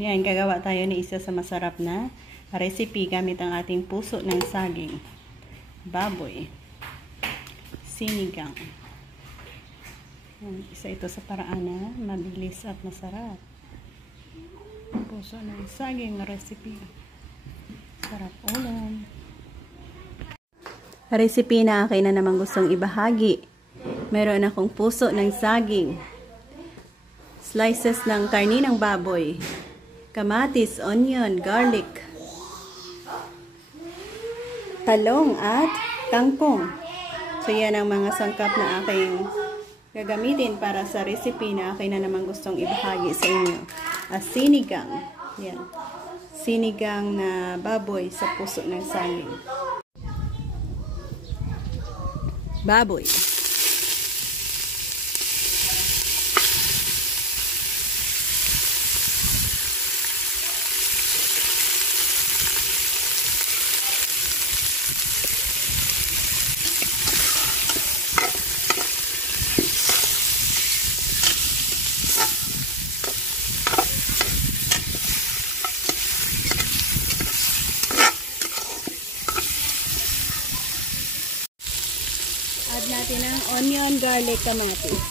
Yan, gagawa tayo ng isa sa masarap na recipe gamit ang ating puso ng saging. Baboy. Sinigang. Yan, isa ito sa paraan na mabilis at masarap. Puso ng saging na recipe. Sarap ulam. Recipe na akin na naman gustong ibahagi. Meron akong puso ng saging. Slices ng karni ng baboy. Kamatis, onion, garlic, talong at kangkong. So yan ang mga sangkap na aking gagamitin para sa recipe na akin na naman gustong ibahagi sa inyo. Sinigang. Yan. Sinigang na baboy sa puso ng saging. Baboy. Add natin ang onion, garlic, kamatis.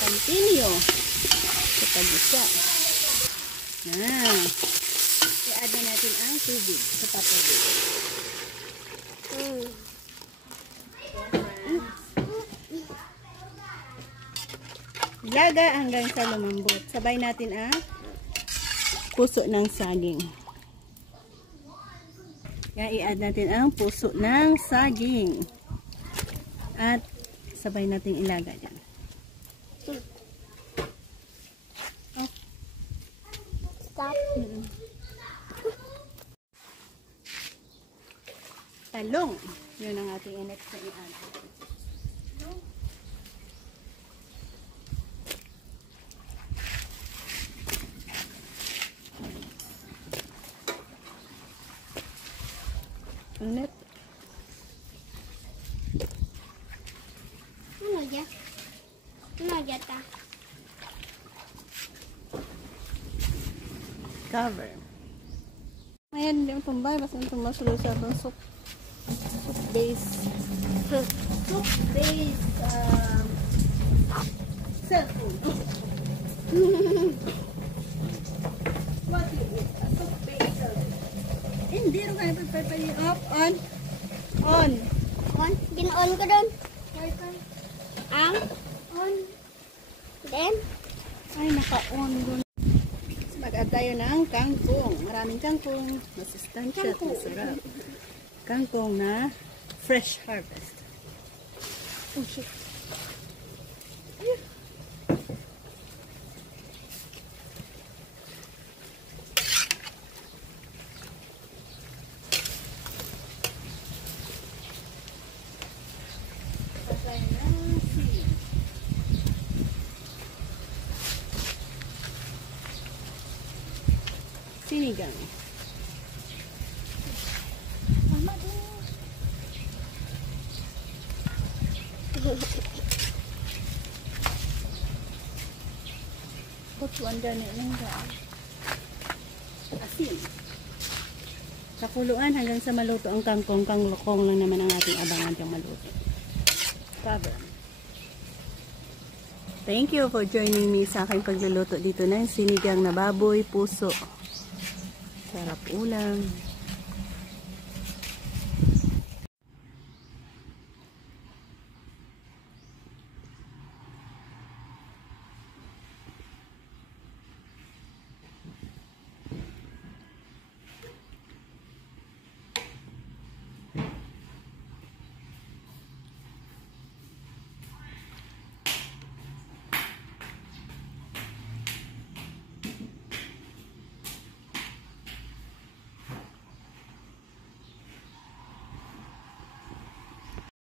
Continue. Sa pag-isa. I-add na natin ang tubig sa patubig. Ilaga hanggang sa lumambot. Sabay natin ang puso ng saging. Yan, i-add natin ang puso ng saging. At sabay natin ilaga dyan. Stop. Talong. Yun ang ating next na i-add. Ulit. Ano ya? Ano ya ta? Cover. Ayan, hindi mo tumbay. Basta yung tumbay sila sa abang soup. Soup base. Soup base. Cellphone. What is it? A soup base cellphone. Hindi rin kayo pagpapali. Off, on. On. On? Gin-on ko doon. Ang? On. Then? Ay, naka-on doon. Mag-add tayo ng kangkong. Maraming kangkong. Masustansya at masarap. Kangkong na fresh harvest. Oh, shit. Sinigang. Mama din. Kutuan gani ng asin. Sa kuluan hanggang sa maluto ang kangkong. Kangkong lang naman ang ating abangan diyang maluto. Cover. Thank you for joining me sa aking pagluluto dito ng sinigang na baboy, puso. Sarap ulam.